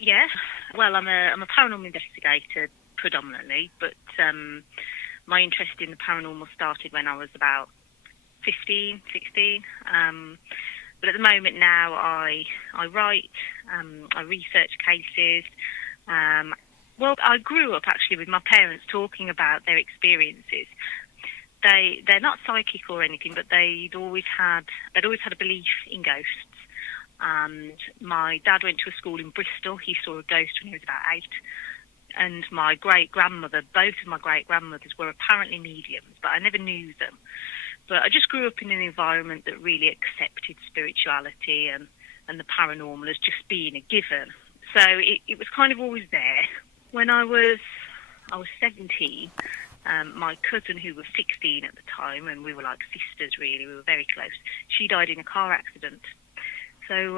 Yeah. Well, I'm a paranormal investigator predominantly, but my interest in the paranormal started when I was about 15, 16. But at the moment now, I write, I research cases. Well, I grew up actually with my parents talking about their experiences. They're not psychic or anything, but they'd always had a belief in ghosts. And my dad went to a school in Bristol. He saw a ghost when he was about 8. And my great-grandmother, both of my great-grandmothers were apparently mediums, but I never knew them. But I just grew up in an environment that really accepted spirituality and the paranormal as just being a given. So it was kind of always there. When I was 17, my cousin, who was 16 at the time, and we were like sisters really, we were very close, she died in a car accident. So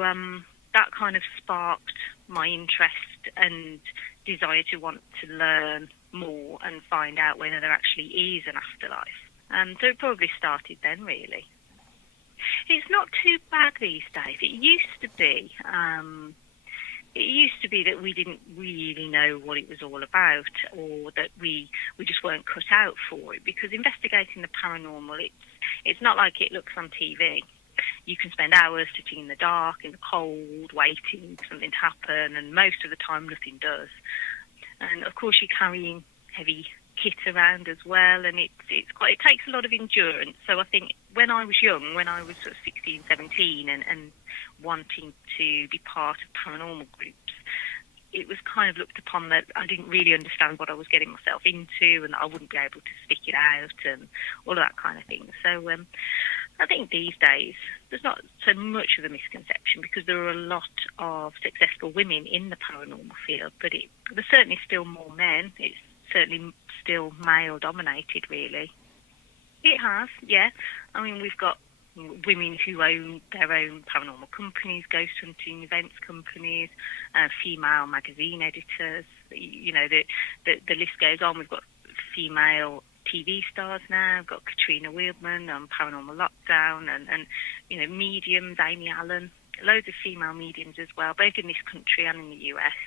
that kind of sparked my interest and desire to want to learn more and find out whether there actually is an afterlife. So it probably started then, really. It's not too bad these days. It used to be. It used to be that we didn't really know what it was all about, or that we just weren't cut out for it. Because investigating the paranormal, it's not like it looks on TV. You can spend hours sitting in the dark, in the cold, waiting for something to happen, and most of the time nothing does. And of course you're carrying heavy kit around as well, and it takes a lot of endurance. So I think when I was young, when I was sort of 16, 17, and wanting to be part of paranormal groups, it was kind of looked upon that I didn't really understand what I was getting myself into, and that I wouldn't be able to stick it out, and all of that kind of thing. So I think these days there's not so much of a misconception, because there are a lot of successful women in the paranormal field, but there's certainly still more men. It's certainly still male dominated, really. It has, yeah. I mean, we've got women who own their own paranormal companies, ghost hunting events companies, female magazine editors. You know, the list goes on. We've got female TV stars now. We've got Katrina Wheelman on Paranormal Lockdown, and you know, mediums, Amy Allen, loads of female mediums as well, both in this country and in the US.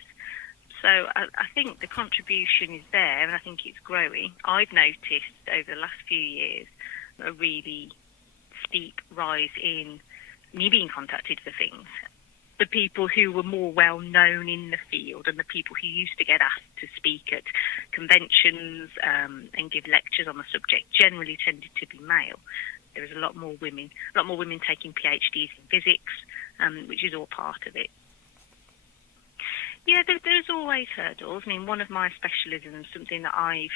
So I think the contribution is there, and I think it's growing. I've noticed over the last few years a really steep rise in me being contacted for things. The people who were more well known in the field, and the people who used to get asked to speak at conventions and give lectures on the subject, generally tended to be male. There was a lot more women taking PhDs in physics, which is all part of it. Yeah, there's always hurdles. I mean, one of my specialisms, something that I've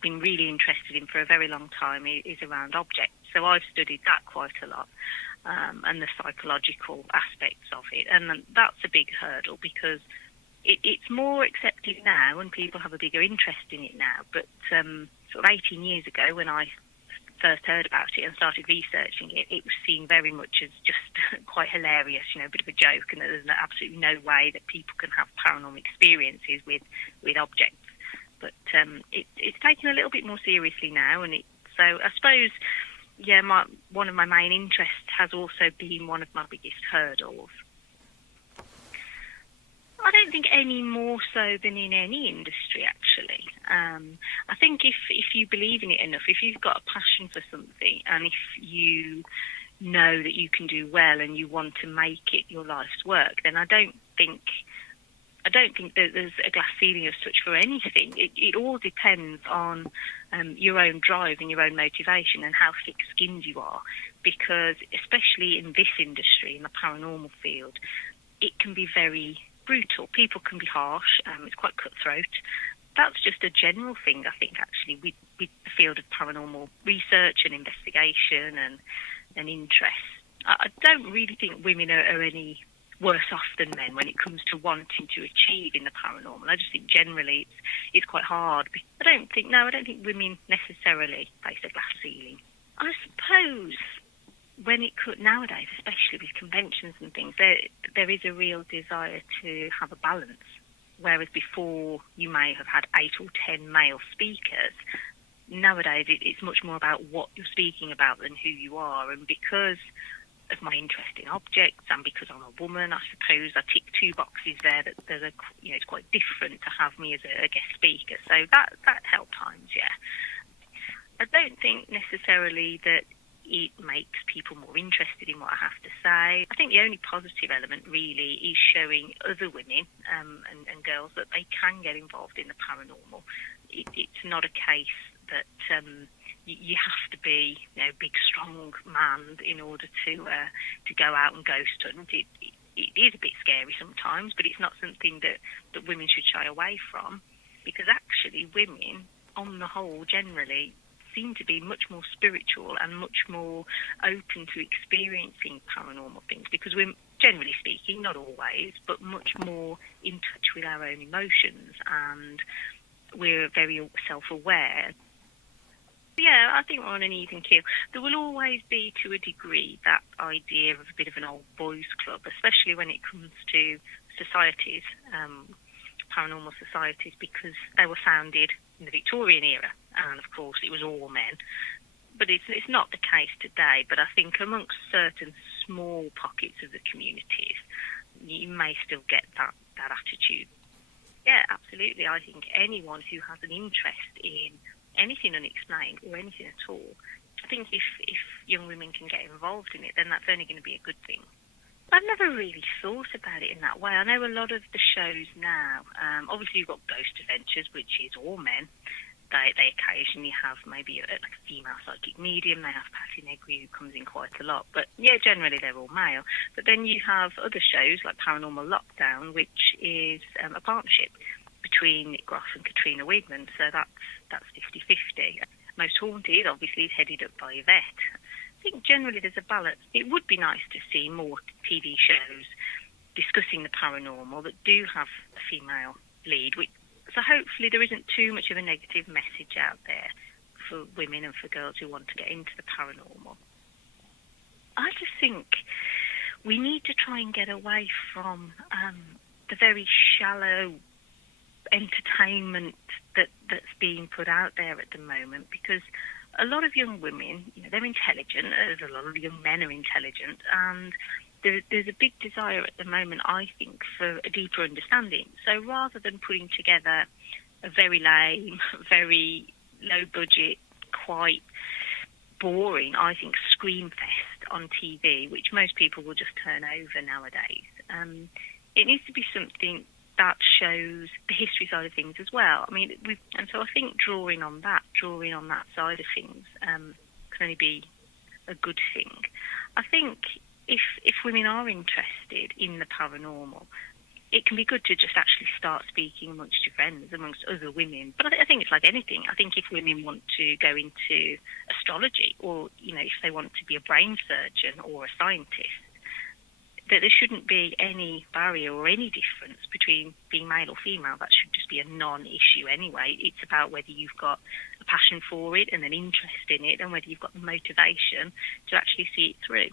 been really interested in for a very long time, is around objects. So I've studied that quite a lot, and the psychological aspects of it. And that's a big hurdle, because it's more accepted now, and people have a bigger interest in it now. But sort of 18 years ago, when I first heard about it and started researching it, it was seen very much as just quite hilarious, you know, a bit of a joke, and that there's absolutely no way that people can have paranormal experiences with objects. But it's taken a little bit more seriously now, and so I suppose, yeah, one of my main interests has also been one of my biggest hurdles. I don't think any more so than in any industry, actually. I think if you believe in it enough, if you've got a passion for something, and if you know that you can do well and you want to make it your life's work, then I don't think that there's a glass ceiling as such for anything. It all depends on your own drive and your own motivation and how thick-skinned you are, because especially in this industry, in the paranormal field, it can be very brutal. People can be harsh. It's quite cutthroat. That's just a general thing, I think, actually, with the field of paranormal research and investigation and interest. I don't really think women are any worse off than men when it comes to wanting to achieve in the paranormal. I just think generally it's quite hard. I don't think women necessarily face a glass ceiling. I suppose when it could nowadays, especially with conventions and things, there is a real desire to have a balance. Whereas before you may have had 8 or 10 male speakers, nowadays it's much more about what you're speaking about than who you are. And because of my interest in objects, and because I'm a woman, I suppose I tick two boxes there that it's quite different to have me as a guest speaker. So that helped times, yeah. I don't think necessarily that it makes people more interested in what I have to say. I think the only positive element really is showing other women and girls that they can get involved in the paranormal. It's not a case that you have to be, big, strong man in order to go out and ghost hunt. It is a bit scary sometimes, but it's not something that women should shy away from, because actually women, on the whole, generally seem to be much more spiritual and much more open to experiencing paranormal things, because we're, generally speaking, not always, but much more in touch with our own emotions, and we're very self-aware. Yeah, I think we're on an even keel. There will always be, to a degree, that idea of a bit of an old boys club, especially when it comes to societies, paranormal societies, because they were founded in the Victorian era, and of course it was all men. But it's not the case today. But I think amongst certain small pockets of the communities, you may still get that attitude. Yeah, absolutely. I think anyone who has an interest in anything unexplained or anything at all, I think if young women can get involved in it, then that's only going to be a good thing. I've never really thought about it in that way. I know a lot of the shows now, obviously you've got Ghost Adventures, which is all men. They occasionally have maybe a female psychic medium. They have Patty Negri, who comes in quite a lot. But yeah, generally they're all male. But then you have other shows like Paranormal Lockdown, which is a partnership between Nick Groff and Katrina Wigman. So that's 50-50. Most Haunted, obviously, is headed up by Yvette. I think generally there's a balance. It would be nice to see more TV shows discussing the paranormal that do have a female lead. So hopefully there isn't too much of a negative message out there for women and for girls who want to get into the paranormal. I just think we need to try and get away from the very shallow entertainment that's being put out there at the moment, because a lot of young women, they're intelligent, as a lot of young men are intelligent, and there's a big desire at the moment, I think, for a deeper understanding. So rather than putting together a very lame, very low budget, quite boring, I think, scream fest on TV, which most people will just turn over nowadays, it needs to be something that shows the history side of things as well. I mean, and so I think drawing on that side of things can only be a good thing. I think if women are interested in the paranormal, it can be good to just actually start speaking amongst your friends, amongst other women. But I think it's like anything. I think if women want to go into astrology, or if they want to be a brain surgeon or a scientist, that there shouldn't be any barrier or any difference between being male or female. That should just be a non-issue anyway. It's about whether you've got a passion for it and an interest in it, and whether you've got the motivation to actually see it through.